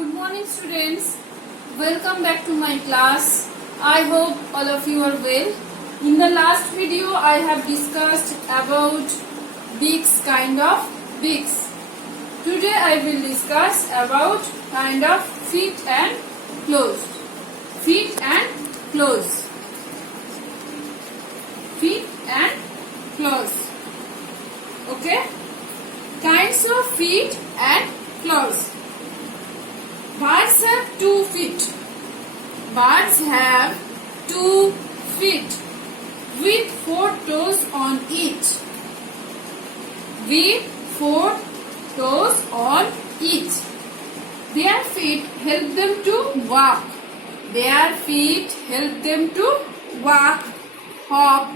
Good morning students. Welcome back to my class. I hope all of you are well. In the last video I have discussed about kind of beaks. Today I will discuss about kind of feet and claws. Feet and claws. Feet and claws. Okay? Kinds of feet and claws. Birds have 2 feet. Birds have 2 feet with 4 toes on each. With 4 toes on each. Their feet help them to walk. Their feet help them to walk, hop,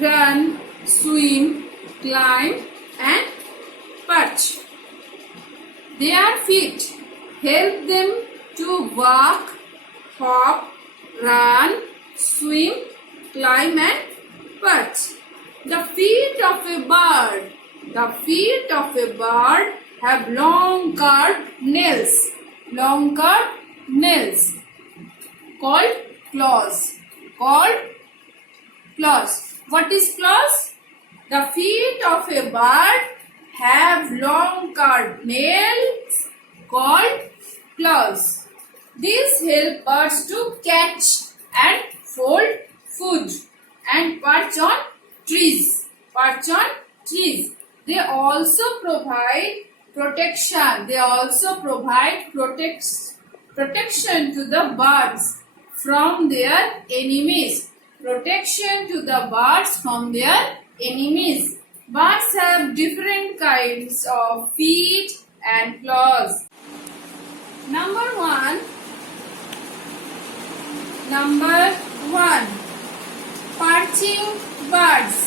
run, swim, climb and perch. Their feet help them to walk, hop, run, swim, climb and perch. The feet of a bird have long curved nails. Long curved nails called claws. What is claws? The feet of a bird have long curved nails called claws. These help birds to catch and fold food and perch on trees. They also provide protection. Protection to the birds from their enemies. Birds have different kinds of feet and claws. Number one, perching birds.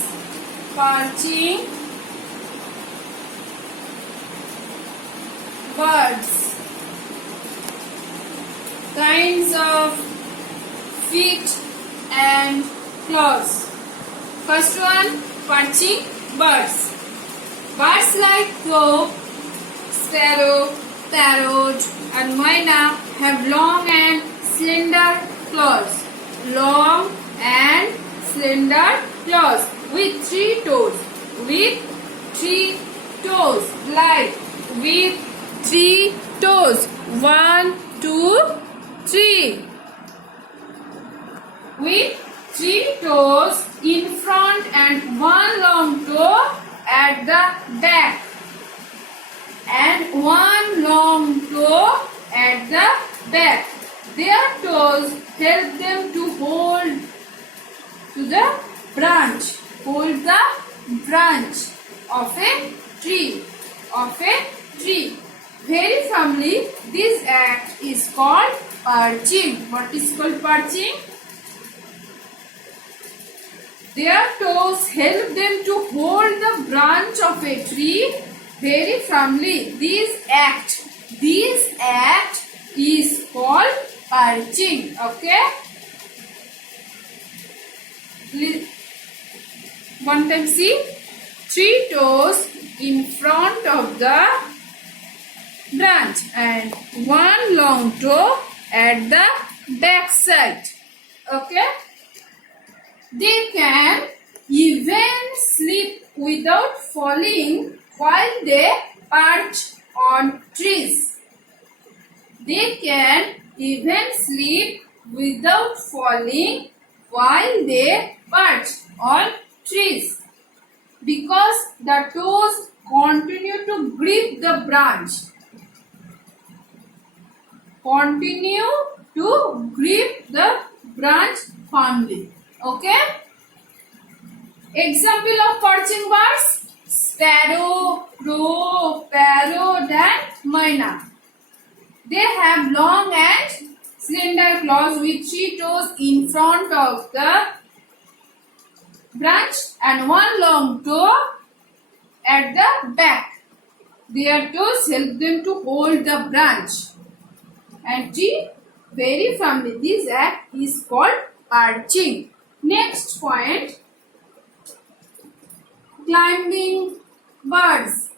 Kinds of feet and claws. First one, perching birds. Birds like crow, sparrow, parrot and myna have long and slender claws. With 3 toes. Like with 3 toes. 1, 2, 3. With 3 toes in front and 1 long toe at the back. And 1 long toe at the back. Their toes help them to hold the branch of a tree. Very firmly, this act is called perching. What is called perching? Their toes help them to hold the branch of a tree very firmly. This act is called perching. Okay? One time see. 3 toes in front of the branch and 1 long toe at the back side. Okay? They can even sleep without falling while they perch on trees. They can even sleep without falling while they perch on trees because the toes continue to grip the branch. Firmly. Okay? Example of perching birds: sparrow, crow, parrot and myna. They have long and slender claws with 3 toes in front of the branch and 1 long toe at the back. Their toes help them to hold the branch and tree very firmly. This act is called perching. Next point, climbing birds.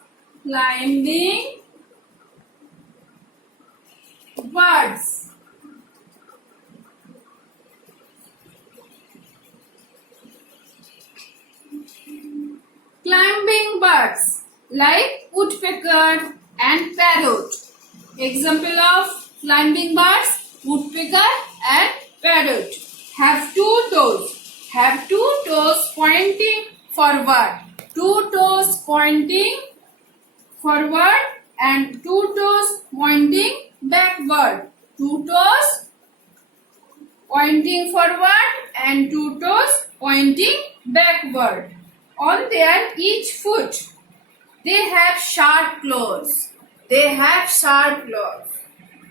birds. Climbing birds like woodpecker and parrot. Example of climbing birds, woodpecker and parrot. Have two toes. Have two toes pointing forward. Two toes pointing forward and two toes pointing backward. Two toes pointing forward and two toes pointing backward. On their each foot, they have sharp claws. They have sharp claws.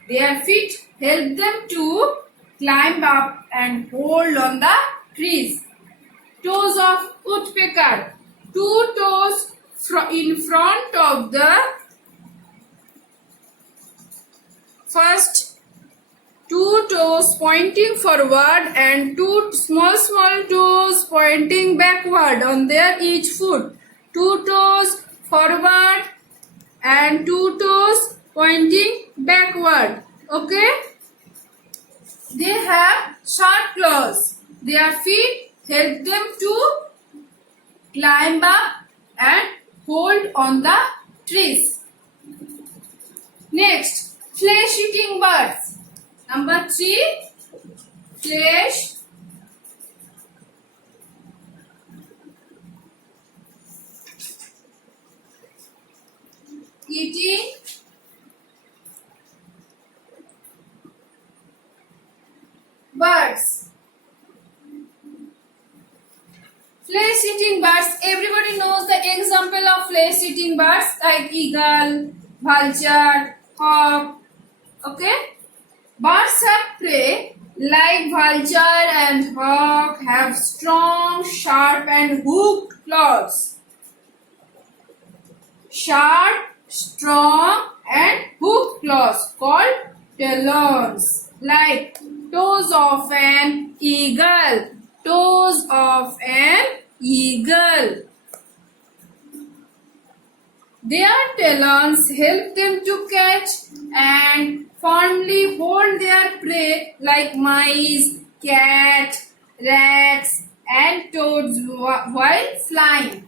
Their feet help them to climb up and hold on the trees. Toes of woodpecker. Two toes in front of the first, two toes pointing forward and two small toes pointing backward on their each foot. Two toes forward and two toes pointing backward. Okay? They have sharp claws. Their feet help them to climb up and hold on the trees. Next, flesh-eating birds. Number 3, flesh eating birds. Flesh-eating birds. Everybody knows the example of flesh-eating birds like eagle, vulture, hawk. Okay? Birds of prey like vulture and hawk have strong, sharp and hooked claws. Sharp, strong and hooked claws called talons, like toes of an eagle. Toes of an eagle. Their talons help them to catch and fondly hold their prey like mice, cat, rats and toads while flying.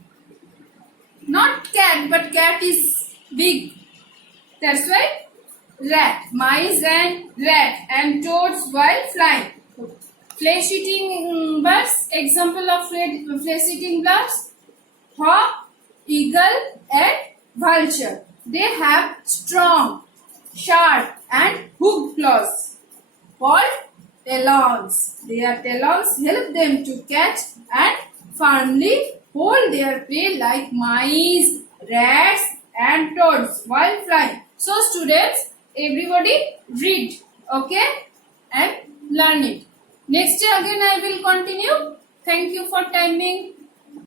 Not cat, but cat is big. That's why rat, mice and rat and toads while flying. Flesh-eating birds. Example of flesh-eating birds: hawk, eagle and vulture. They have strong, sharp and hooked claws called talons. Their talons help them to catch and firmly hold their prey like mice, rats and toads while flying. So students, everybody read, okay, and learn it. Next day again I will continue. Thank you for timing.